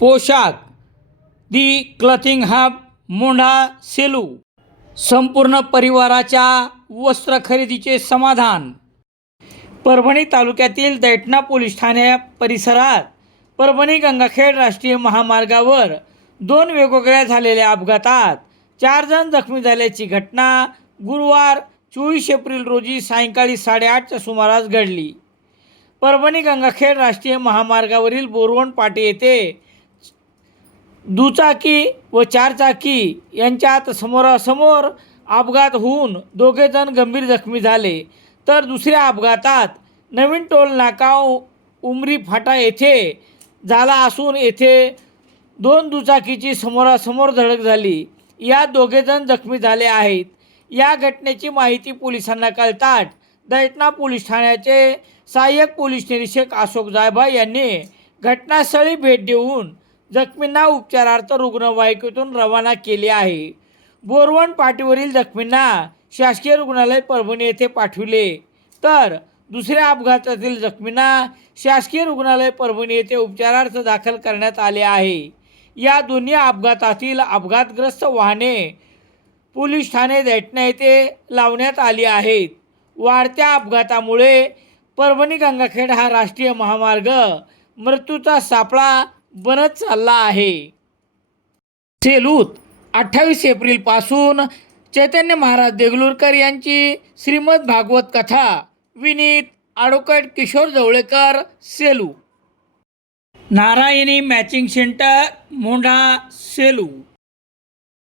पोशाख. The clothing hub Mondha Selu. संपूर्ण परिवाराच्या वस्त्र खरेदीचे समाधान. परभणी तालुक्यातील दैठणा पोलीस ठाण्या परिसरात परभणी गंगाखेड राष्ट्रीय महामार्गावर दोन वेगवेगळ्या झालेल्या अपघातात चार जण जखमी झाल्याची घटना गुरुवार चोवीस एप्रिल रोजी सायंकाळी साडेआठच्या सुमारास घडली. परभणी गंगाखेड राष्ट्रीय महामार्गावरील बोरवण पाटी येथे दुचाकी व चारचाकी यांच्यात समोरासमोर अपघात होऊन दोघेजण गंभीर जखमी झाले. तर दुसऱ्या अपघातात नवीन टोल नाका उमरी फाटा येथे झाला असून येथे दोन दुचाकीची समोरासमोर धडक झाली. या दोघेजण जखमी झाले आहेत. या घटनेची माहिती पोलिसांना कळताच दैठणा पोलीस ठाण्याचे सहाय्यक पोलीस निरीक्षक अशोक जायबा यांनी घटनास्थळी भेट देऊन जखमींना उपचारार्थ रुग्णवाहिकेतून रवाना केले आहे. बोरवण पाटीवरील जखमींना शासकीय रुग्णालय परभणी येथे पाठविले. तर दुसऱ्या अपघातातील जखमींना शासकीय रुग्णालय परभणी येथे उपचारार्थ दाखल करण्यात आले आहे. या दोन्ही अपघातातील अपघातग्रस्त वाहने पोलीस ठाणे दैटणा येथे लावण्यात आली आहेत. वाढत्या अपघातामुळे परभणी गंगाखेड हा राष्ट्रीय महामार्ग मृत्यूचा सापळा बनत चालला आहे. सेलूत अठ्ठावीस एप्रिलपासून चैतन्य महाराज देगलूरकर यांची श्रीमद भागवत कथा विनीत आडोकट Kishore Jawalekar Selu. Narayani matching centre Mondha Selu.